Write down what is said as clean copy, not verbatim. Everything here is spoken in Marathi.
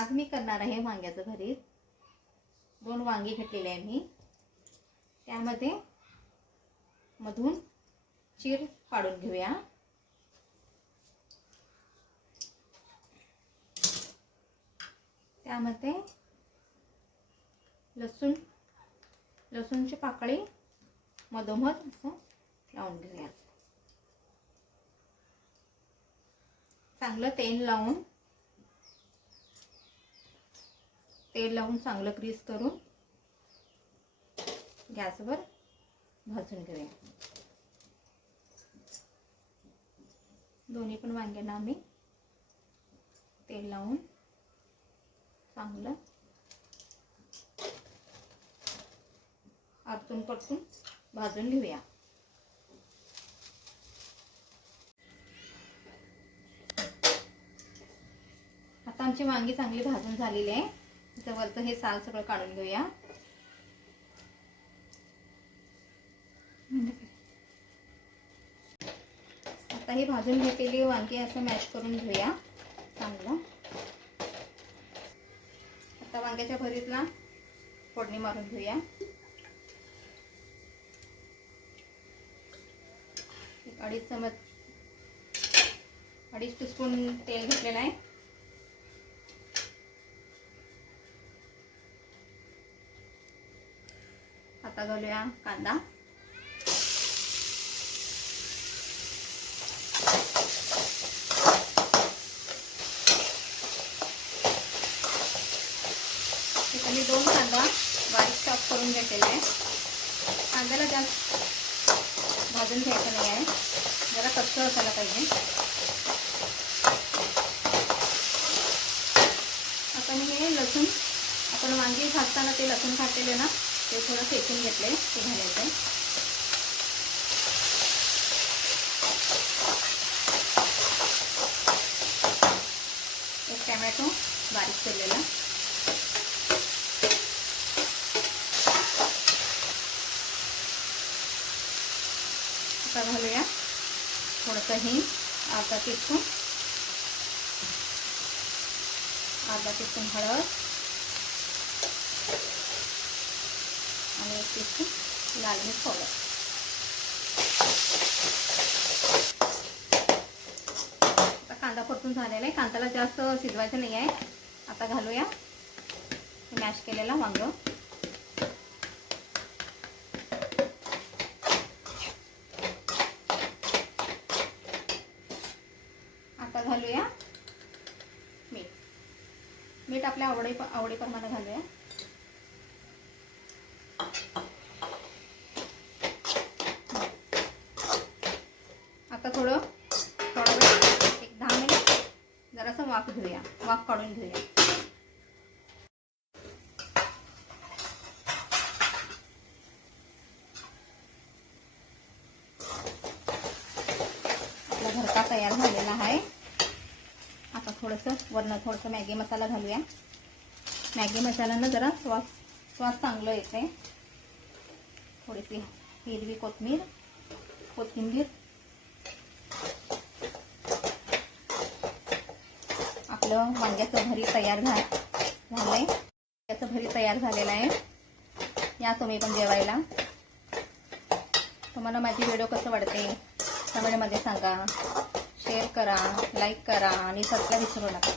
आज मी करणार आहे वांग्याचं भरीत। 2 वांगी घेतलेले आहे मी। त्यामध्ये मधून चीर काढून घेऊया। त्यामध्ये लसूणची पाकळी मधोमध असं लावून घेऊया। चांगलं तेल लावून चांगलं ग्रीस करून गॅसवर भाजून घेऊया। दोन्ही पण वांग्यांना आम्ही तेल लावून चांगलं आतून परतून भाजून घेऊया। आता आमची वांगी चांगली भाजून झालेली आहे। त्यावरचं हे साल सगळं काढून घेऊया। आता ही भाजून घेतलेली वांगी असं मॅश करून घेऊया चांगलं। आता वांग्याच्या भरीतला फोडणी मारून घेऊया। 2.5 टीस्पून तेल घेतलेलं आहे। आता घालूया कांदा। मी 2 कांदा बारीक चॉप करून घेतलेला आहे। कांद्याला जास्त भाजून घ्यायचं नाही आहे, जरा कच्चा असायला पाहिजे। आता मी हे लसूण आपण वांगी भाजताना ते लसूण काढलेले ना, ते थोडं शेकून घेतले, ते घालायचं आहे। एक टोमॅटो बारीक केलेला, आता घालूया थोडंसं हिंग, अर्धा टीस्पून हळद आणि 1 टीस्पून लाल मिर्च पावडर। आता कांदा परतून झालेला आहे। कांद्याला जास्त शिजवायचं नाही आहे। आता घालूया मॅश केलेला वांग। आता घालूया मीठ आपल्या आवडीप्रमाणे घालूया। आता थोडं वेळ एक 10 मिनिट जरासं वाफ काढून घेऊया। आपला भरता तयार झालेला आहे। आता वरनं थोडंसं मॅगी मसाला घालूया। मॅगी मसाल्यानं जरा स्वाद चांगलं येते। थोडीशी हिरवी कोथिंबीर। आपलं वांग्याचं भरीत तयार झालंय। वांग्याचं भरीत तयार झालेलं आहे। या तुम्ही पण जेवायला। तुम्हाला माझी व्हिडिओ कसं वाटते कमेंटमध्ये सांगा, शेअर करा, लाईक करा आणि सबस्क्राईब विसरू नका।